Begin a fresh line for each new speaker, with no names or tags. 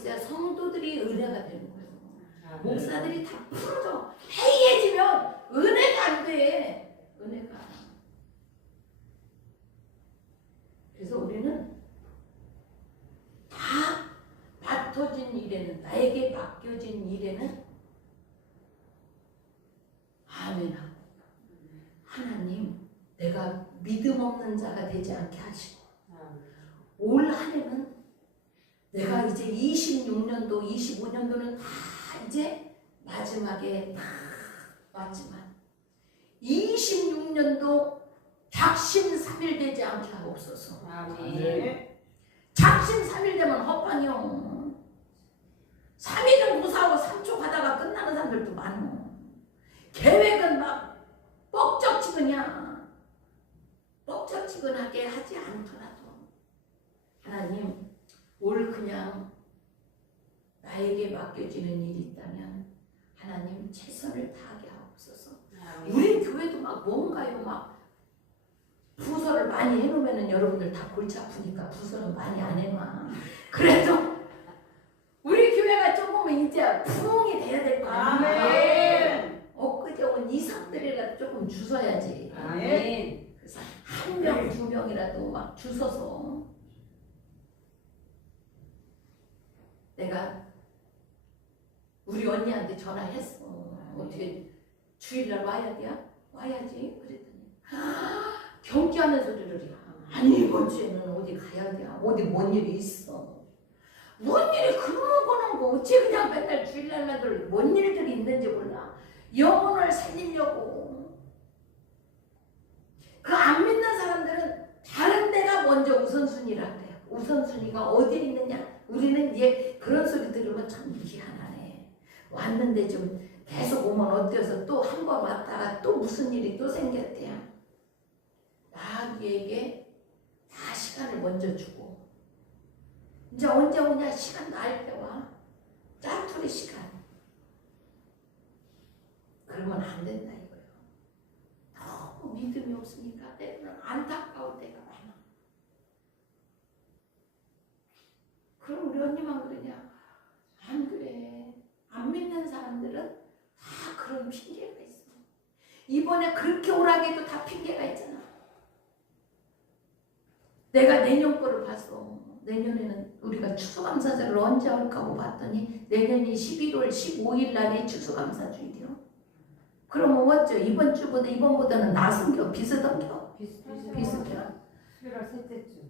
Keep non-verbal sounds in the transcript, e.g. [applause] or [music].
있어야 성도들이 은혜가 되는 거예요.
아멘.
목사들이 다 풀어져. 해이해지면 은혜가 안 돼. 은혜가. 그래서 우리는 다 맡아진 일에는, 나에게 맡겨진 일에는 아멘하고 하나님, 내가 믿음 없는 자가 되지 않게 하시고
아멘.
올 한해는 내가 이제 26년도, 25년도는 다 이제 마지막에 다 왔지만 26년도 작심삼일 되지 않게 하옵소서.
아멘.
작심삼일 되면 헛방이요. 3일은 무사하고 3초 가다가 끝나는 사람들도 많어. 계획은 막 뻑적지근이야. 뻑적지근하게 하지 않더라도 하나님 올 그냥 나에게 맡겨지는 일이 있다면 하나님 최선을 다하게 하옵소서. 우리 교회도 막 뭔가요 막 부서를 많이 해놓으면은 여러분들 다 골치 아프니까 부서는 많이 안 해놔. [laughs] 그래도 우리 교회가 조금은 이제 부흥이 돼야 될 거 아니야. 엊그제 온 이삭들이라도 조금 주서야지.
아멘.
그래서 한 명, 두 명이라도 막 주서서 내가 우리 언니한테 전화했어. 어떻게 주일날 와야 돼? 와야지. 그랬더니 [gasps] 경기하는 소리를 해. 아니 이번 주에는 어디 가야 돼? 어디 뭔 일이 있어? 뭔 일이 그런 거는 거 어찌 그냥 맨날 주일날만 들뭔 일들이 있는지 몰라. 영혼을 살리려고. 그 안 믿는 사람들은 다른 데가 먼저 우선순위라 그래요. 우선순위가 어디 있느냐? 우리는 이제 그런 소리 들으면 참 희한하네. 왔는데 좀 계속 오면 어때서 또 한 번 왔다가 또 무슨 일이 또 생겼대요. 나에게 다 시간을 먼저 주고 이제 언제 오냐 시간 날 때 와. 짜투리 시간. 그러면 안 된다 이거예요. 너무 믿음이 없으니까 때로는 안타까울 때가 많아. 그럼 우리 언니만 그러냐? 안 그래. 안 믿는 사람들은 다 그런 핑계가 있어. 이번에 그렇게 오라게도 다 핑계가 있잖아. 내가 내년 거를 봤어. 내년에는 우리가 추수감사절을 언제 할까 하고 봤더니 내년이 11월 15일 날이 추수감사 주일이요. 그러면 어쩌 이번 주보다 이번보다는 나순겨 비슷한겨
비슷-
비슷해.
11월 셋째 주.